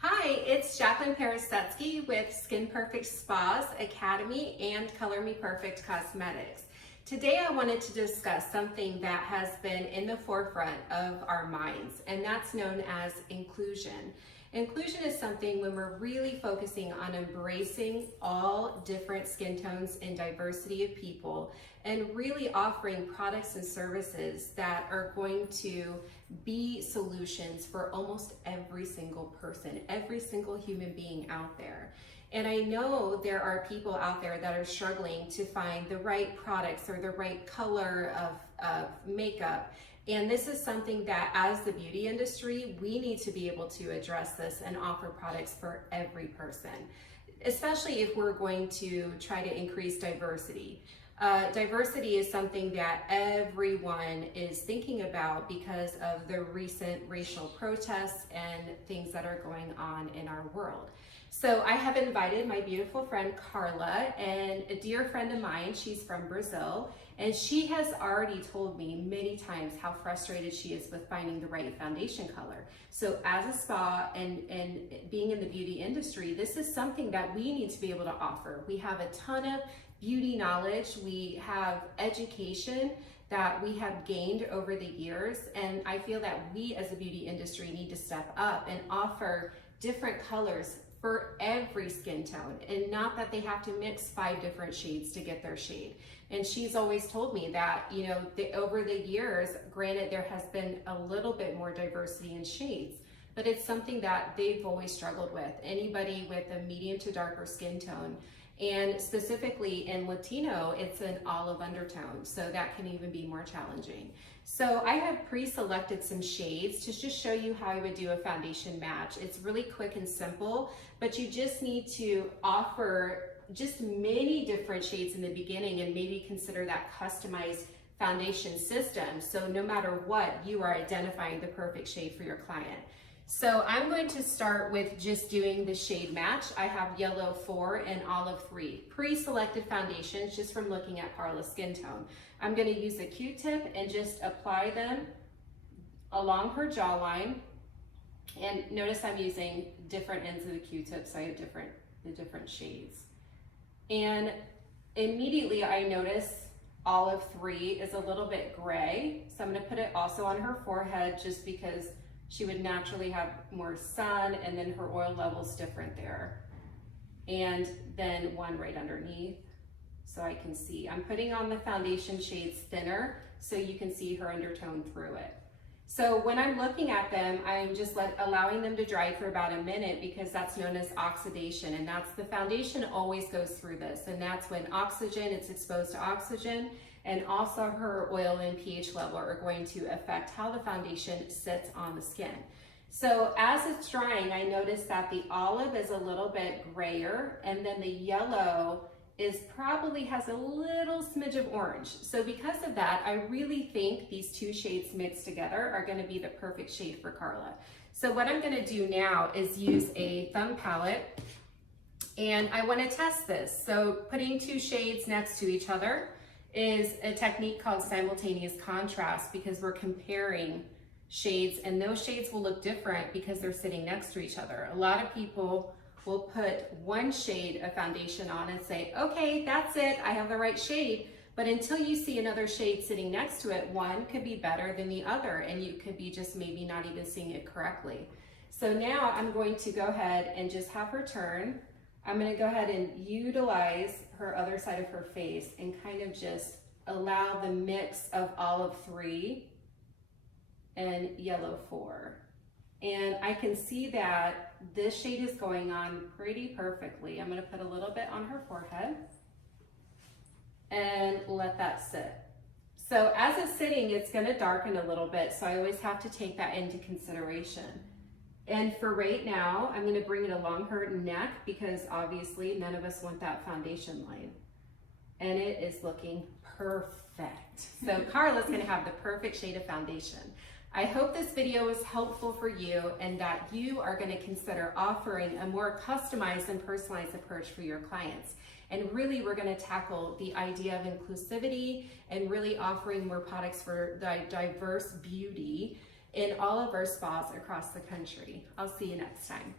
Hi, it's Jacyln Peresetsky with Skin Perfect Spas Academy and Color Me Perfect Cosmetics. Today I wanted to discuss something that has been in the forefront of our minds, and that's known as inclusion. Inclusion is something when we're really focusing on embracing all different skin tones and diversity of people and really offering products and services that are going to be solutions for almost every single person, every single human being out there. And I know there are people out there that are struggling to find the right products or the right color of makeup. And this is something that as the beauty industry, we need to be able to address this and offer products for every person, especially if we're going to try to increase diversity. Diversity is something that everyone is thinking about because of the recent racial protests and things that are going on in our world. So I have invited my beautiful friend Carla, and a dear friend of mine, she's from Brazil, and she has already told me many times how frustrated she is with finding the right foundation color. So as a spa and being in the beauty industry, this is something that we need to be able to offer. We have a ton of beauty knowledge, we have education that we have gained over the years, and I feel that we as a beauty industry need to step up and offer different colors for every skin tone, and not that they have to mix 5 different shades to get their shade. And she's always told me that, you know, over the years, granted there has been a little bit more diversity in shades, but it's something that they've always struggled with. Anybody with a medium to darker skin tone, and specifically in Latino, it's an olive undertone, so that can even be more challenging. So I have pre-selected some shades to just show you how I would do a foundation match. It's really quick and simple, but you just need to offer just many different shades in the beginning and maybe consider that customized foundation system. So no matter what, you are identifying the perfect shade for your client. So I'm going to start with just doing the shade match. I have yellow 4 and olive 3. Pre-selected foundations just from looking at Carla's skin tone. I'm going to use a Q-tip and just apply them along her jawline. And notice I'm using different ends of the Q-tip, so I have the different shades. And immediately I notice olive 3 is a little bit gray. So I'm going to put it also on her forehead just because she would naturally have more sun, and then her oil level's different there. And then one right underneath so I can see. I'm putting on the foundation shades thinner so you can see her undertone through it. So when I'm looking at them, I'm just allowing them to dry for about a minute because that's known as oxidation, and that's the foundation always goes through this, and that's when it's exposed to oxygen, and also her oil and pH level are going to affect how the foundation sits on the skin. So as it's drying, I notice that the olive is a little bit grayer, and then the yellow probably has a little smidge of orange. So because of that, I really think these 2 shades mixed together are going to be the perfect shade for Carla. So what I'm going to do now is use a thumb palette, and I want to test this. So putting 2 shades next to each other is a technique called simultaneous contrast, because we're comparing shades, and those shades will look different because they're sitting next to each other. A lot of people will put 1 shade of foundation on and say, okay, that's it, I have the right shade. But until you see another shade sitting next to it, one could be better than the other, and you could be just maybe not even seeing it correctly. So now I'm going to go ahead and just have her turn. I'm going to go ahead and utilize her other side of her face and kind of just allow the mix of olive 3 and yellow 4. And I can see that this shade is going on pretty perfectly. I'm going to put a little bit on her forehead and let that sit. So as it's sitting, it's going to darken a little bit, so I always have to take that into consideration. And for right now, I'm going to bring it along her neck because obviously none of us want that foundation line. And it is looking perfect. So Carla's going to have the perfect shade of foundation. I hope this video was helpful for you and that you are going to consider offering a more customized and personalized approach for your clients. And really, we're going to tackle the idea of inclusivity and really offering more products for diverse beauty in all of our spas across the country. I'll see you next time.